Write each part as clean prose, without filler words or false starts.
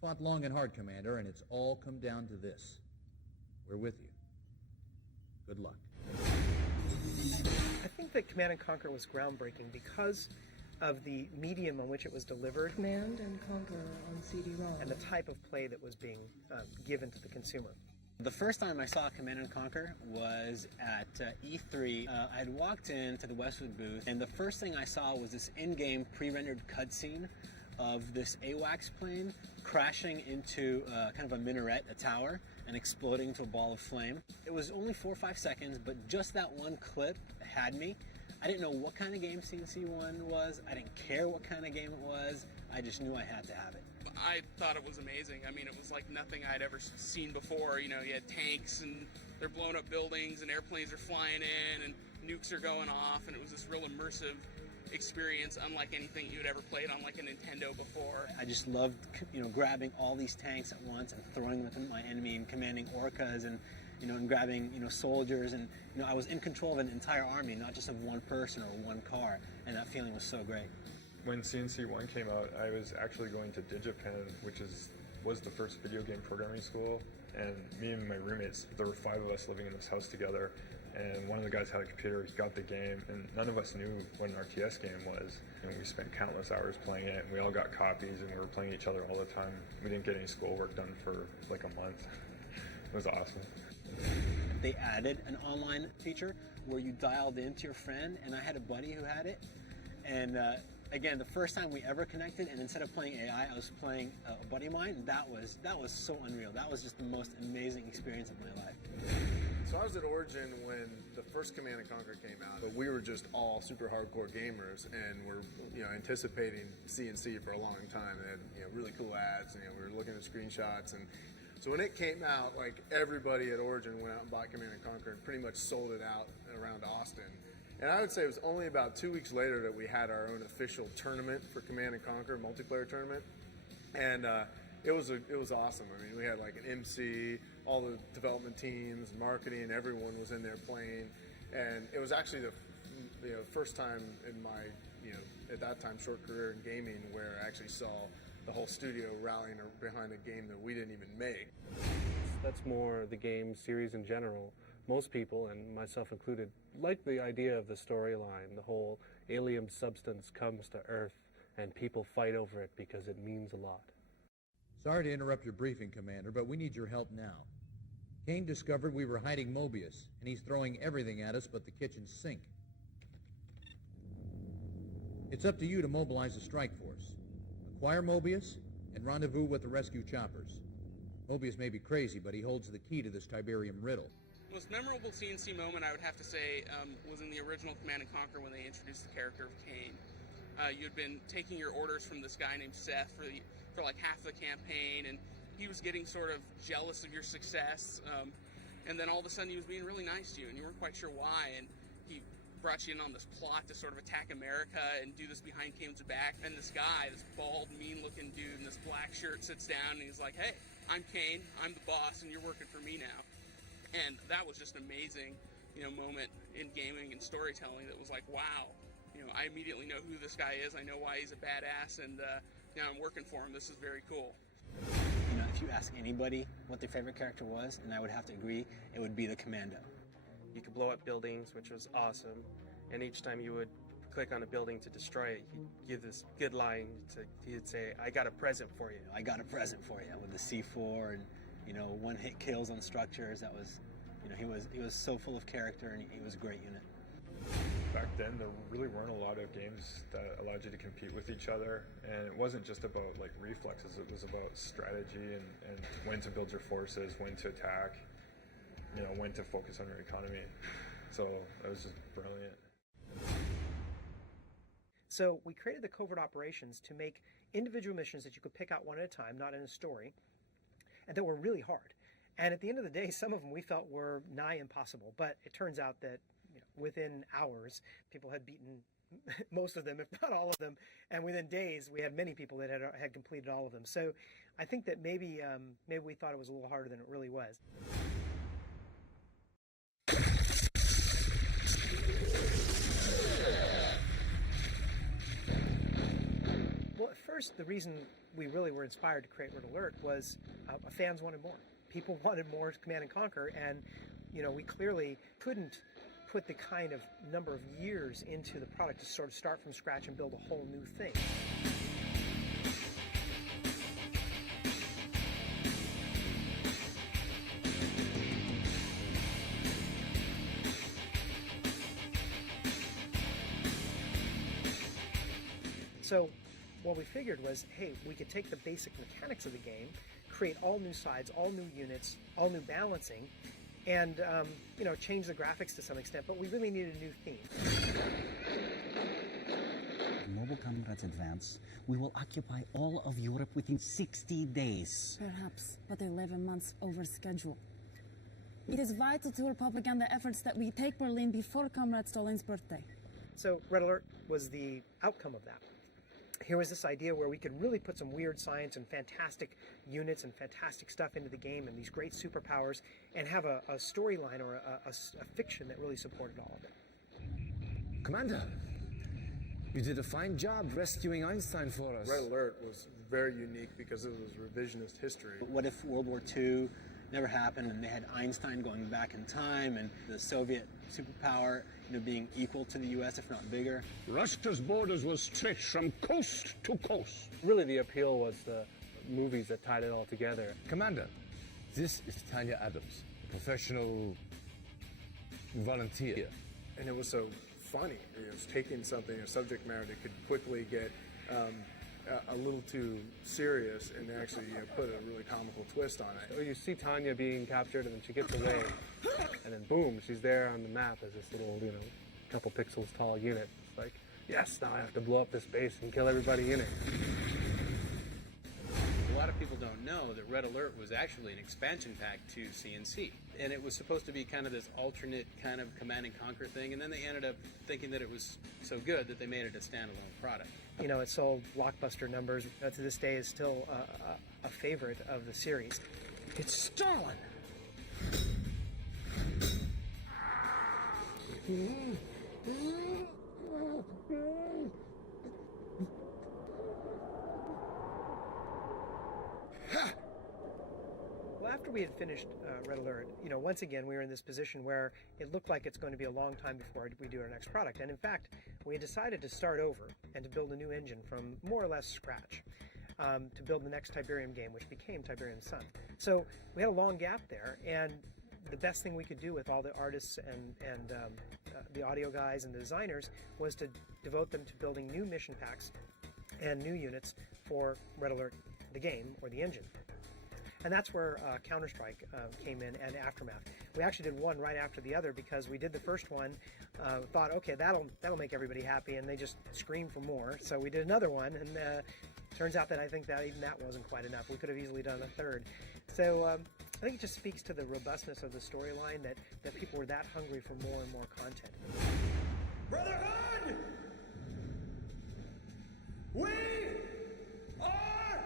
Fought long and hard, Commander, and it's all come down to this. We're with you. Good luck. I think that Command & Conquer was groundbreaking because of the medium on which it was delivered. Command & Conquer on CD-ROM. And the type of play that was being given to the consumer. The first time I saw Command & Conquer was at E3. I had walked into the Westwood booth, and the first thing I saw was this in-game pre-rendered cutscene of this AWACS plane crashing into kind of a minaret, a tower, and exploding into a ball of flame. It was only 4 or 5 seconds, but just that one clip had me. I didn't know what kind of game CNC1 was. I didn't care what kind of game it was. I just knew I had to have it. I thought it was amazing. I mean, it was like nothing I'd ever seen before. You know, you had tanks and they're blowing up buildings and airplanes are flying in and nukes are going off, and it was this real immersive experience unlike anything you'd ever played on like a Nintendo before. I just loved, grabbing all these tanks at once and throwing them at my enemy and commanding orcas and grabbing, soldiers, and, I was in control of an entire army, not just of one person or one car, and that feeling was so great. When CNC1 came out, I was actually going to DigiPen, which was the first video game programming school, and me and my roommates, there were 5 of us living in this house together, and one of the guys had a computer, he got the game, and none of us knew what an RTS game was, and we spent countless hours playing it, and we all got copies, and we were playing each other all the time. We didn't get any schoolwork done for like a month. It was awesome. They added an online feature where you dialed into your friend, and I had a buddy who had it, and again, the first time we ever connected, and instead of playing AI, I was playing a buddy of mine. That was so unreal. That was just the most amazing experience of my life. So I was at Origin when the first Command & Conquer came out, but we were just all super hardcore gamers, and we're anticipating CNC for a long time. They had really cool ads, and we were looking at screenshots, and so when it came out, like everybody at Origin went out and bought Command & Conquer and pretty much sold it out around Austin. And I would say it was only about 2 weeks later that we had our own official tournament for Command & Conquer, multiplayer tournament, and it was awesome. I mean, we had like an MC, all the development teams, marketing, everyone was in there playing, and it was actually the first time in my at that time short career in gaming where I actually saw the whole studio rallying behind a game that we didn't even make. That's more the game series in general. Most people, and myself included, like the idea of the storyline. The whole alien substance comes to Earth and people fight over it because it means a lot. Sorry to interrupt your briefing, Commander, but we need your help now. Kane discovered we were hiding Mobius, and he's throwing everything at us but the kitchen sink. It's up to you to mobilize the strike force. Acquire Mobius and rendezvous with the rescue choppers. Mobius may be crazy, but he holds the key to this Tiberium riddle. The most memorable CNC moment, I would have to say, was in the original Command & Conquer when they introduced the character of Kane. You had been taking your orders from this guy named Seth for like half the campaign, and he was getting sort of jealous of your success, and then all of a sudden he was being really nice to you, and you weren't quite sure why, and he brought you in on this plot to sort of attack America and do this behind Kane's back, and this guy, this bald, mean-looking dude in this black shirt sits down, and he's like, "Hey, I'm Kane, I'm the boss, and you're working for me now." And that was just an amazing, moment in gaming and storytelling that was like, wow, I immediately know who this guy is. I know why he's a badass, and I'm working for him. This is very cool. If you ask anybody what their favorite character was, and I would have to agree, it would be the Commando. You could blow up buildings, which was awesome, and each time you would click on a building to destroy it, he'd give this good line. He'd say, "I got a present for you." I got a present for you with the C4 and one-hit kills on structures. That was, he was so full of character, and he was a great unit. Back then, there really weren't a lot of games that allowed you to compete with each other, and it wasn't just about like reflexes. It was about strategy and when to build your forces, when to attack, when to focus on your economy. So it was just brilliant. So we created the Covert Operations to make individual missions that you could pick out one at a time, not in a story, and that were really hard. And at the end of the day, some of them we felt were nigh impossible. But it turns out that within hours, people had beaten most of them, if not all of them, and within days we had many people that had completed all of them. So I think that maybe we thought it was a little harder than it really was. Well, at first, the reason we really were inspired to create Red Alert was fans wanted more. People wanted more Command and Conquer, and we clearly couldn't put the kind of number of years into the product to sort of start from scratch and build a whole new thing. So what we figured was, hey, we could take the basic mechanics of the game, create all new sides, all new units, all new balancing, and change the graphics to some extent, but we really needed a new theme. Mobile comrades advance. We will occupy all of Europe within 60 days. Perhaps, but 11 months over schedule. It is vital to our propaganda efforts that we take Berlin before Comrade Stalin's birthday. So Red Alert was the outcome of that. Here was this idea where we could really put some weird science and fantastic units and fantastic stuff into the game and these great superpowers and have a storyline or a fiction that really supported all of it. Commander, you did a fine job rescuing Einstein for us. Red Alert was very unique because it was revisionist history. What if World War II never happened and they had Einstein going back in time and the Soviet superpower being equal to the U.S., if not bigger? Russia's borders will stretch from coast to coast. Really, the appeal was the movies that tied it all together. Commander, this is Tanya Adams, a professional volunteer. And it was so funny. It was taking something, a subject matter that could quickly get a little too serious and actually put a really comical twist on it. So you see Tanya being captured and then she gets away and then boom, she's there on the map as this little, couple pixels tall unit. It's like, yes, now I have to blow up this base and kill everybody in it. A lot of people don't know that Red Alert was actually an expansion pack to CNC. And it was supposed to be kind of this alternate kind of Command and Conquer thing, and then they ended up thinking that it was so good that they made it a standalone product. It sold blockbuster numbers. To this day is still a favorite of the series. It's Stalin! Well, after we had finished Red Alert, once again, we were in this position where it looked like it's going to be a long time before we do our next product. And in fact, we had decided to start over and to build a new engine from more or less scratch to build the next Tiberium game, which became Tiberian Sun. So we had a long gap there, and the best thing we could do with all the artists and the audio guys and the designers was to devote them to building new mission packs and new units for Red Alert, the game, or the engine. And that's where Counterstrike came in, and Aftermath. We actually did one right after the other because we did the first one, thought, okay, that'll make everybody happy, and they just screamed for more. So we did another one, and turns out that I think that even that wasn't quite enough. We could have easily done a third. So I think it just speaks to the robustness of the storyline that people were that hungry for more and more content. Brotherhood! We are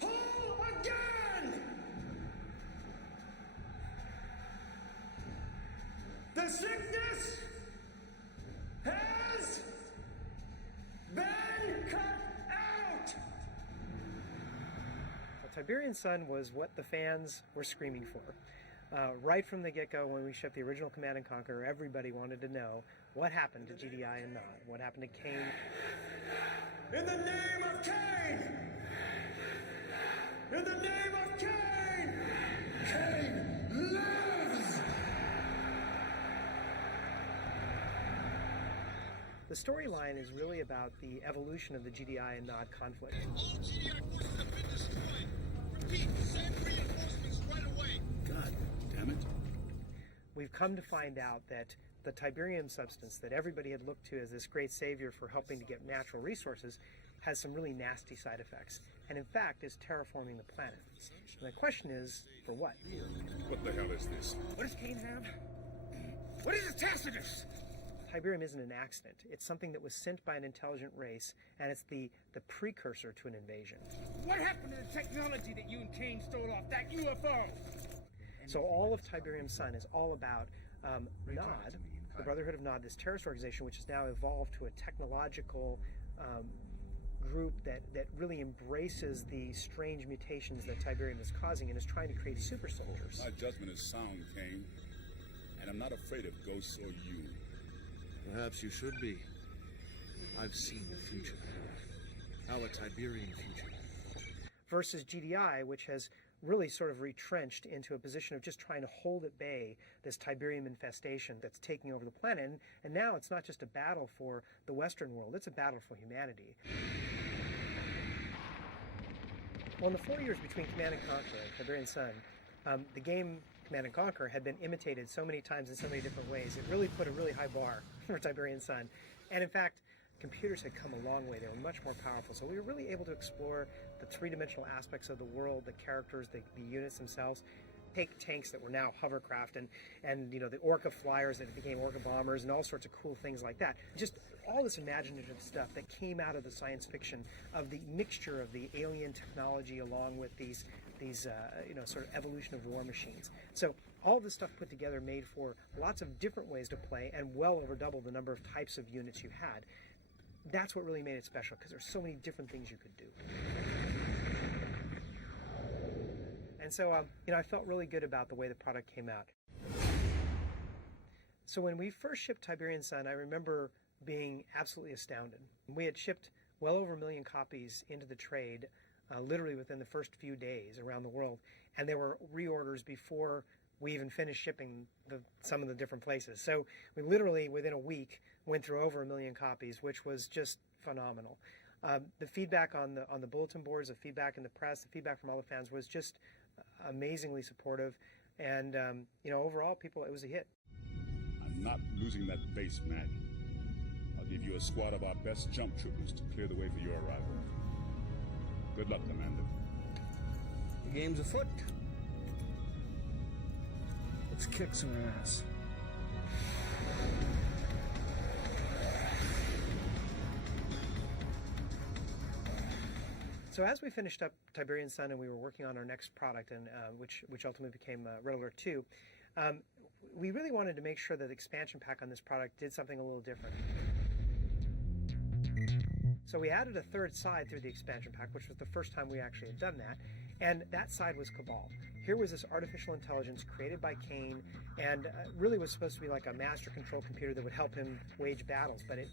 whole again! The sickness has been cut out! Tiberian Sun was what the fans were screaming for. Right from the get-go, when we shipped the original Command and Conquer, everybody wanted to know what happened to GDI and Nod, what happened to Kane. In the name of Kane! In the name of Kane! Kane lives! The storyline is really about the evolution of the GDI and Nod conflict. All GDI forces have been destroyed. Repeat, send reinforcements right away. God damn it. We've come to find out that the Tiberium substance that everybody had looked to as this great savior for helping to get natural resources has some really nasty side effects, and in fact is terraforming the planet. And the question is, for what? What the hell is this? What does Kane have? What is his Tacitus? Tiberium isn't an accident. It's something that was sent by an intelligent race, and it's the precursor to an invasion. What happened to the technology that you and Kane stole off that UFO? So all of Tiberium Sun is all about Nod, the Brotherhood of Nod, this terrorist organization which has now evolved to a technological group that really embraces the strange mutations that Tiberium is causing and is trying to create super soldiers. My judgment is sound, Kane, and I'm not afraid of ghosts or you. Perhaps you should be. I've seen the future. Our Tiberian future. Versus GDI, which has really sort of retrenched into a position of just trying to hold at bay this Tiberium infestation that's taking over the planet. And now it's not just a battle for the Western world, it's a battle for humanity. Well, in the 4 years between Command & Conquer and Tiberian Sun, the game Command & Conquer had been imitated so many times in so many different ways. It really put a really high bar for Tiberian Sun. And in fact, computers had come a long way. They were much more powerful. So we were really able to explore the three-dimensional aspects of the world, the characters, the units themselves. Take tanks that were now hovercraft and the Orca flyers that became Orca bombers and all sorts of cool things like that. Just all this imaginative stuff that came out of the science fiction of the mixture of the alien technology along with these sort of evolution of war machines. So all this stuff put together made for lots of different ways to play and well over double the number of types of units you had. That's what really made it special, because there's so many different things you could do. And so, I felt really good about the way the product came out. So when we first shipped Tiberian Sun, I remember being absolutely astounded. We had shipped well over 1 million copies into the trade, literally within the first few days around the world, and there were reorders before we even finished shipping some of the different places. So we literally, within a week, went through over 1 million copies, which was just phenomenal. The feedback on the bulletin boards, the feedback in the press, the feedback from all the fans was just amazingly supportive. And, overall, it was a hit. I'm not losing that base, Mac. I'll give you a squad of our best jump troopers to clear the way for your arrival. Good luck, Commander. The game's afoot. Let's kick some ass. So as we finished up Tiberian Sun and we were working on our next product, and which ultimately became Red Alert 2, we really wanted to make sure that the expansion pack on this product did something a little different. So we added a third side through the expansion pack, which was the first time we actually had done that, and that side was Cabal. Here was this artificial intelligence created by Kane, and really was supposed to be like a master control computer that would help him wage battles, but it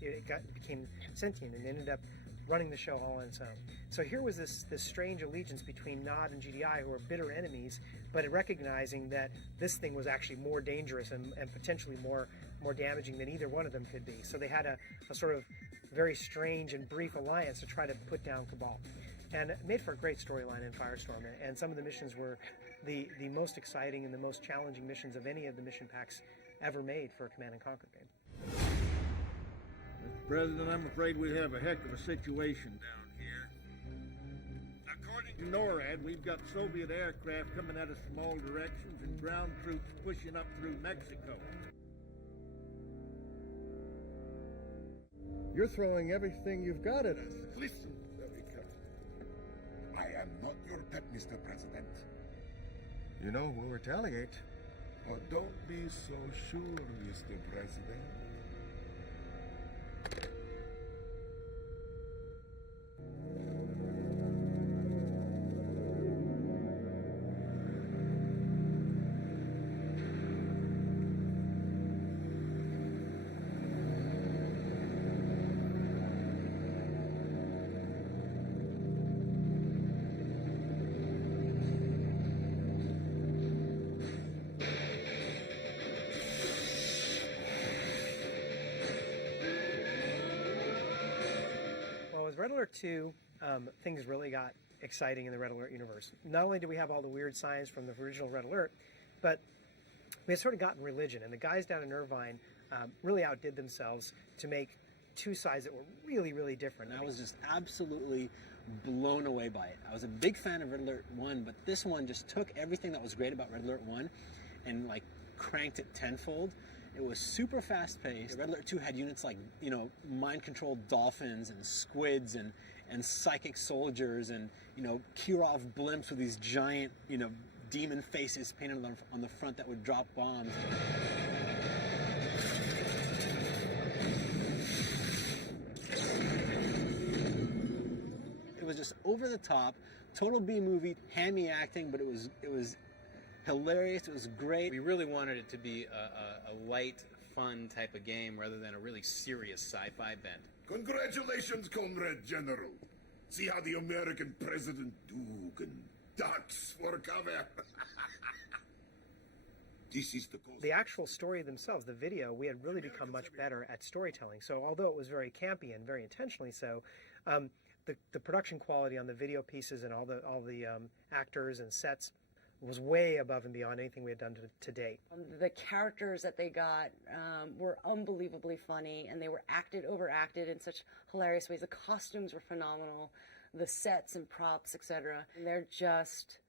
became sentient and ended up running the show all on its own. So here was this strange allegiance between Nod and GDI, who were bitter enemies, but recognizing that this thing was actually more dangerous and potentially more damaging than either one of them could be. So they had a sort of very strange and brief alliance to try to put down Cabal. And it made for a great storyline in Firestorm, and some of the missions were the most exciting and the most challenging missions of any of the mission packs ever made for a Command & Conquer game. Mr. President, I'm afraid we have a heck of a situation down here. According to NORAD, we've got Soviet aircraft coming at us from all directions and ground troops pushing up through Mexico. You're throwing everything you've got at us. Listen very carefully. I am not your pet, Mr. President. You know, we'll retaliate. Oh, don't be so sure, Mr. President. Red Alert 2, things really got exciting in the Red Alert universe. Not only did we have all the weird science from the original Red Alert, but we had sort of gotten religion, and the guys down in Irvine really outdid themselves to make two sides that were really, really different. I was just absolutely blown away by it. I was a big fan of Red Alert 1, but this one just took everything that was great about Red Alert 1 and cranked it tenfold. It was super fast-paced. Red Alert 2 had units like, mind-controlled dolphins and squids and psychic soldiers and, Kirov blimps with these giant, demon faces painted on the front that would drop bombs. It was just over the top, total B-movie, hammy acting, but it was hilarious. It was great. We really wanted it to be a light, fun type of game rather than a really serious sci-fi bent. Congratulations, Comrade General. See how the American President do and ducks for cover. This is the actual story themselves, the video, we had really become much better at storytelling. So although it was very campy and very intentionally so, the production quality on the video pieces and all the actors and sets was way above and beyond anything we had done to date. The characters that they got were unbelievably funny, and they were overacted in such hilarious ways. The costumes were phenomenal, the sets and props, etc. And they're just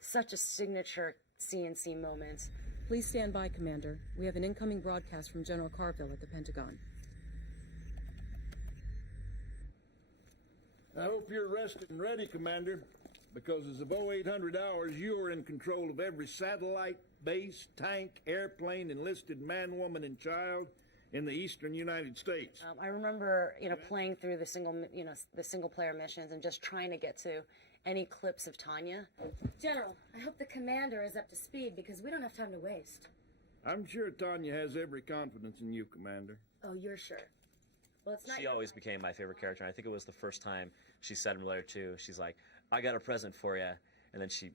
such a signature CNC moment. Please stand by, Commander. We have an incoming broadcast from General Carville at the Pentagon. I hope you're rested and ready, Commander, because as of 0800 hours, you are in control of every satellite, base, tank, airplane, enlisted man, woman, and child in the eastern United States. I remember, playing through the single-player missions and just trying to get to any clips of Tanya. General, I hope the commander is up to speed because we don't have time to waste. I'm sure Tanya has every confidence in you, Commander. Oh, you're sure? Well, it's not. She always became my favorite character, and I think it was the first time she said in Letter 2, she's like, I got a present for you, and then she,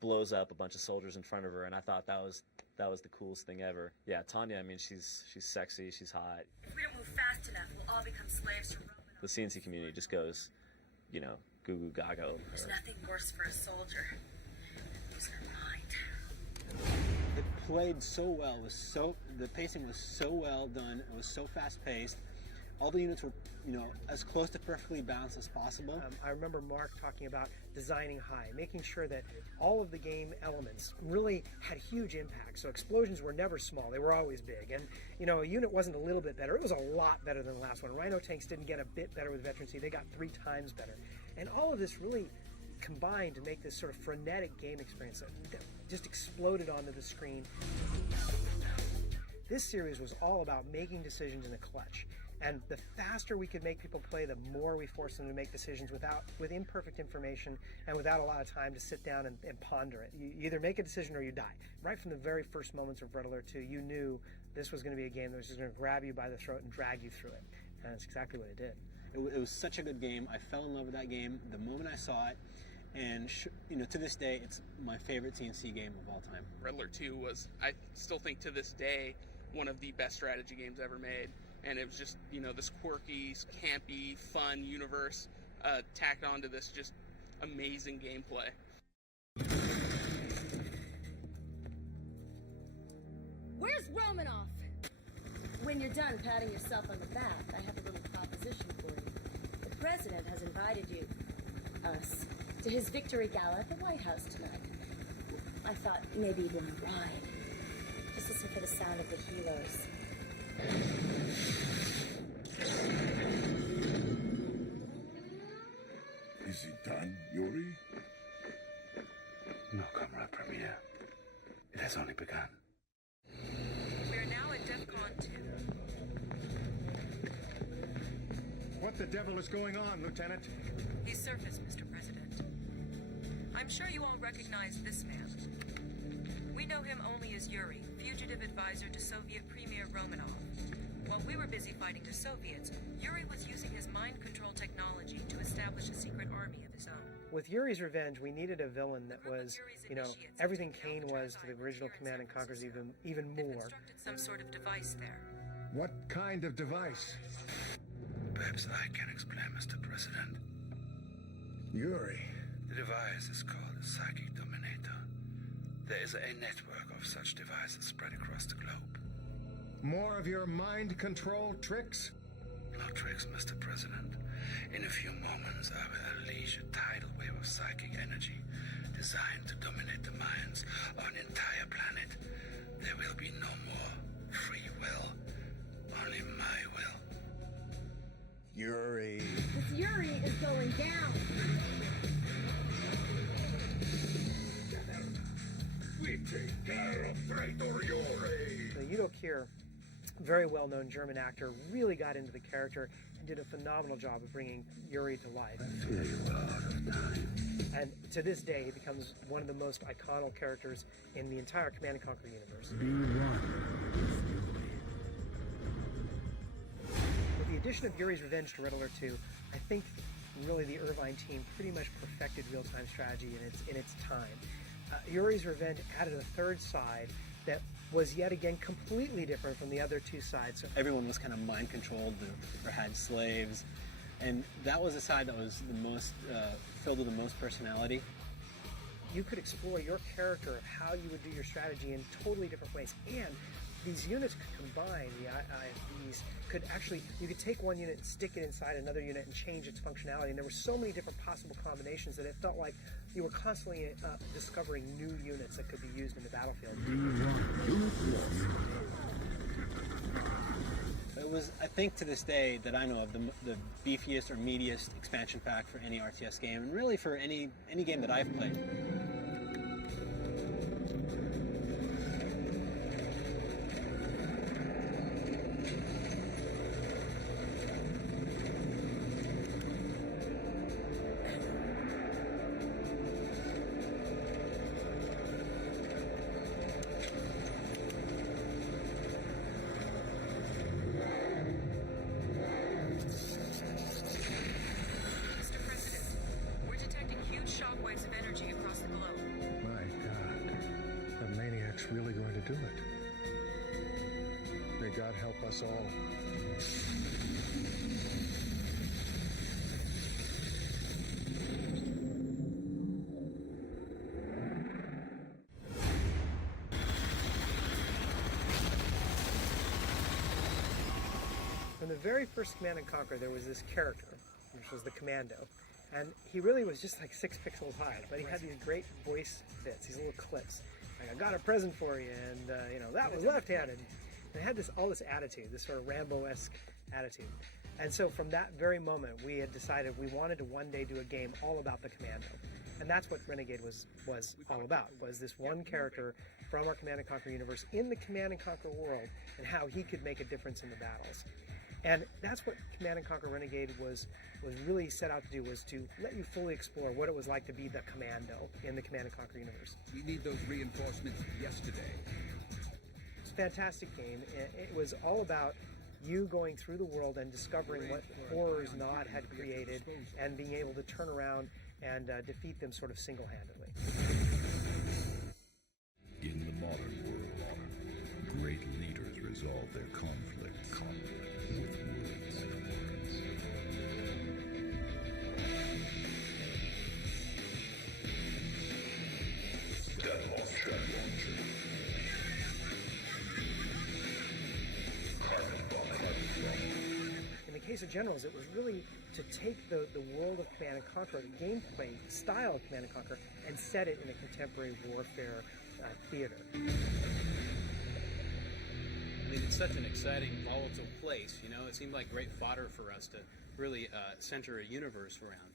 blows up a bunch of soldiers in front of her, and I thought that was the coolest thing ever. Yeah, Tanya, I mean, she's sexy, she's hot. If we don't move fast enough, we'll all become slaves to Roman. The CNC community just goes, goo goo gaga over her. There's nothing worse for a soldier. Lose her mind. It played so well. The pacing was so well done. It was so fast-paced. All the units were, as close to perfectly balanced as possible. I remember Mark talking about designing high, making sure that all of the game elements really had huge impact. So explosions were never small; they were always big. And a unit wasn't a little bit better; it was a lot better than the last one. Rhino tanks didn't get a bit better with veterancy; they got 3 times better. And all of this really combined to make this sort of frenetic game experience that just exploded onto the screen. This series was all about making decisions in a clutch. And the faster we could make people play, the more we forced them to make decisions with imperfect information and without a lot of time to sit down and ponder it. You either make a decision or you die. Right from the very first moments of Red Alert 2, you knew this was going to be a game that was just going to grab you by the throat and drag you through it. And that's exactly what it did. It was such a good game. I fell in love with that game the moment I saw it. And, to this day, it's my favorite CNC game of all time. Red Alert 2 was, I still think to this day, one of the best strategy games ever made. And it was just, this quirky, campy, fun universe tacked onto this just amazing gameplay. Where's Romanoff? When you're done patting yourself on the back, I have a little proposition for you. The president has invited you, us, to his victory gala at the White House tonight. I thought maybe you'd want to ride. Just listen for the sound of the helos. Is it done, Yuri? No, Comrade Premier. It has only begun. We are now at DEFCON 2. What the devil is going on, Lieutenant? He surfaced, Mr. President. I'm sure you all recognize this man. We know him only as Yuri, fugitive advisor to Soviet Premier Romanov. While we were busy fighting the Soviets, Yuri was using his mind control technology to establish a secret army of his own. With Yuri's Revenge, we needed a villain that was, everything Kane was to the original Command & Conquer's even more. Constructed some sort of device there. What kind of device? Perhaps I can explain, Mr. President. Yuri. The device is called a psychic dominator. There is a network of such devices spread across the globe. More of your mind control tricks? No tricks, Mr. President. In a few moments, I will unleash a tidal wave of psychic energy designed to dominate the minds of an entire planet. There will be no more Free will. Only my will. Yuri. This Yuri is going down. We take care of traitor Yuri. Udo Kier, very well-known German actor, really got into the character and did a phenomenal job of bringing Yuri to life. I fear you are out of time. And to this day, he becomes one of the most iconic characters in the entire Command & Conquer universe. Be one. With the addition of Yuri's Revenge to Red Alert 2, I think really the Irvine team pretty much perfected real-time strategy in its time. Yuri's Revenge added a third side that was yet again completely different from the other two sides. So everyone was kind of mind controlled or had slaves, and that was the side that was the most filled with the most personality. You could explore your character of how you would do your strategy in totally different ways, and these units could combine. The IFVs could actually, you could take one unit and stick it inside another unit and change its functionality, and there were so many different possible combinations that it felt like you were constantly discovering new units that could be used in the battlefield. It was, I think to this day that I know of, the beefiest or meatiest expansion pack for any RTS game, and really for any game that I've played. Really going to do it. May God help us all. From the very first Command & Conquer, there was this character, which was the Commando. And he really was just like 6 pixels high, but he had these great voice bits, these little clips. I got a present for you, and that was left-handed. And it had all this attitude, this sort of Rambo-esque attitude. And so from that very moment, we had decided we wanted to one day do a game all about the Commando. And that's what Renegade was all about, was this one character from our Command & Conquer universe in the Command & Conquer world, and how he could make a difference in the battles. And that's what Command & Conquer Renegade was really set out to do, was to let you fully explore what it was like to be the Commando in the Command & Conquer universe. We need those reinforcements yesterday. It's a fantastic game. It was all about you going through the world and discovering what horrors Nod had created and being able to turn around and defeat them sort of single-handedly. In the modern world, great leaders resolve their conflicts with words. Deadlock launcher. Carbon bomb. In the case of Generals, it was really to take the world of Command & Conquer, the gameplay style of Command & Conquer, and set it in a contemporary warfare theater. I mean, it's such an exciting, volatile place, you know. It seemed like great fodder for us to really center a universe around.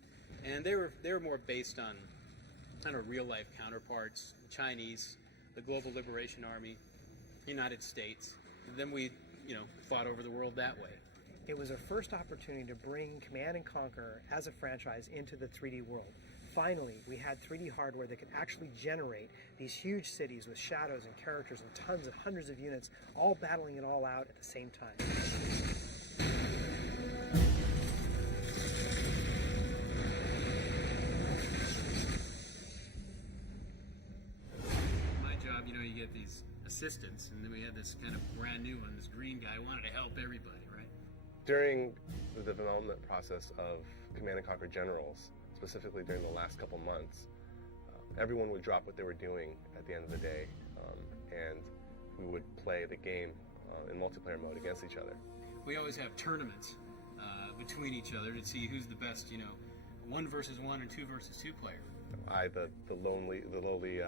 And they were more based on kind of real-life counterparts, the Chinese, the Global Liberation Army, United States. And then we, fought over the world that way. It was our first opportunity to bring Command & Conquer as a franchise into the 3D world. Finally, we had 3D hardware that could actually generate these huge cities with shadows and characters and tons of hundreds of units all battling it all out at the same time. My job, you get these assistants, and then we had this kind of brand new one, this green guy wanted to help everybody, right? During the development process of Command & Conquer Generals, specifically during the last couple months, everyone would drop what they were doing at the end of the day, and we would play the game in multiplayer mode against each other. We always have tournaments between each other to see who's the best, 1 versus 1 and 2 versus 2 player. The lowly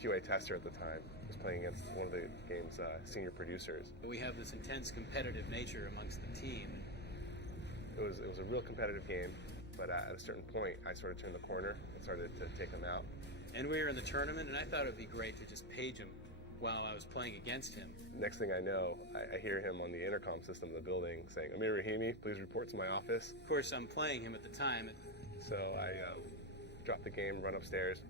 QA tester at the time. I was playing against one of the game's senior producers. We have this intense competitive nature amongst the team. It was a real competitive game, but at a certain point, I sort of turned the corner and started to take him out. And we were in the tournament, and I thought it would be great to just page him while I was playing against him. Next thing I know, I hear him on the intercom system of the building saying, "Amir Rahimi, please report to my office." Of course, I'm playing him at the time. So I drop the game, run upstairs,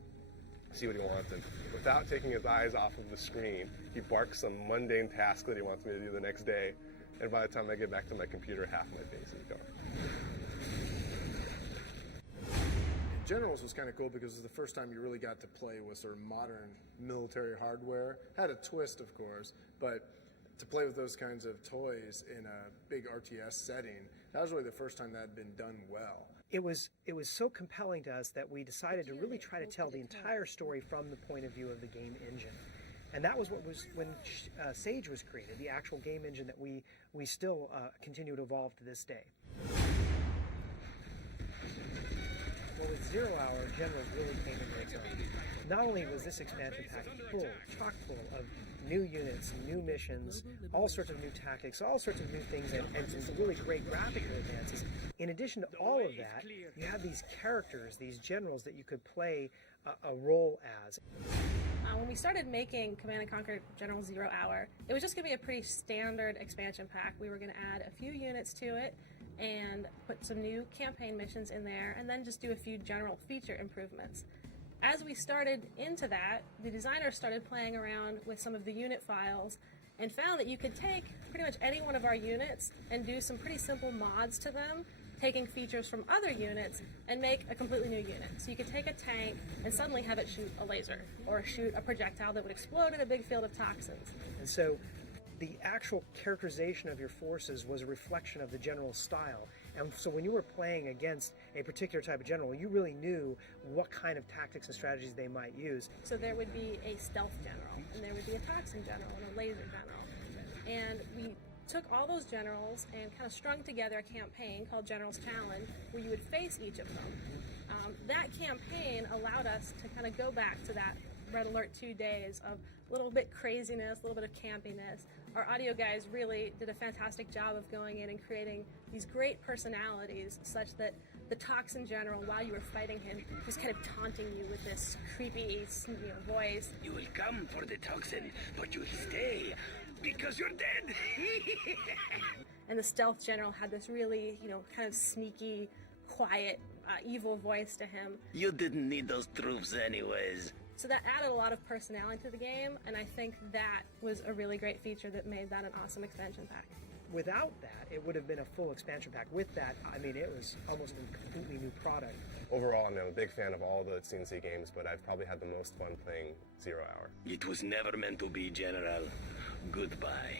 see what he wants, and without taking his eyes off of the screen, he barks some mundane task that he wants me to do the next day, and by the time I get back to my computer, half my face is gone. Generals was kind of cool because it was the first time you really got to play with sort of modern military hardware. Had a twist, of course, but to play with those kinds of toys in a big RTS setting, that was really the first time that had been done well. It was so compelling to us that we decided to really try to tell the entire story from the point of view of the game engine. And that was what was when Sage was created, the actual game engine that we still continue to evolve to this day. Well, with 0 Hour, Generals really came into its own. Not only was this expansion pack full, chock full of new units, new missions, all sorts of new tactics, all sorts of new things, and some really great graphical advances. In addition to all of that, you have these characters, these generals that you could play a role as. When we started making Command & Conquer General 0 Hour, it was just going to be a pretty standard expansion pack. We were going to add a few units to it and put some new campaign missions in there, and then just do a few general feature improvements. As we started into that, the designers started playing around with some of the unit files and found that you could take pretty much any one of our units and do some pretty simple mods to them, taking features from other units and make a completely new unit. So you could take a tank and suddenly have it shoot a laser or shoot a projectile that would explode in a big field of toxins. And so the actual characterization of your forces was a reflection of the general's style. And so when you were playing against a particular type of general, you really knew what kind of tactics and strategies they might use. So there would be a stealth general, and there would be a toxin general, and a laser general. And we took all those generals and kind of strung together a campaign called General's Challenge, where you would face each of them. That campaign allowed us to kind of go back to that Red Alert 2 days of a little bit craziness, a little bit of campiness. Our audio guys really did a fantastic job of going in and creating these great personalities such that the Toxin General, while you were fighting him, was kind of taunting you with this creepy voice. You will come for the Toxin, but you will stay because you're dead. And the Stealth General had this really, kind of sneaky, quiet, evil voice to him. You didn't need those troops anyways. So that added a lot of personality to the game, and I think that was a really great feature that made that an awesome expansion pack. Without that, it would have been a full expansion pack. With that, I mean, it was almost a completely new product. Overall, I'm a big fan of all the CNC games, but I've probably had the most fun playing 0 Hour. It was never meant to be, General. Goodbye.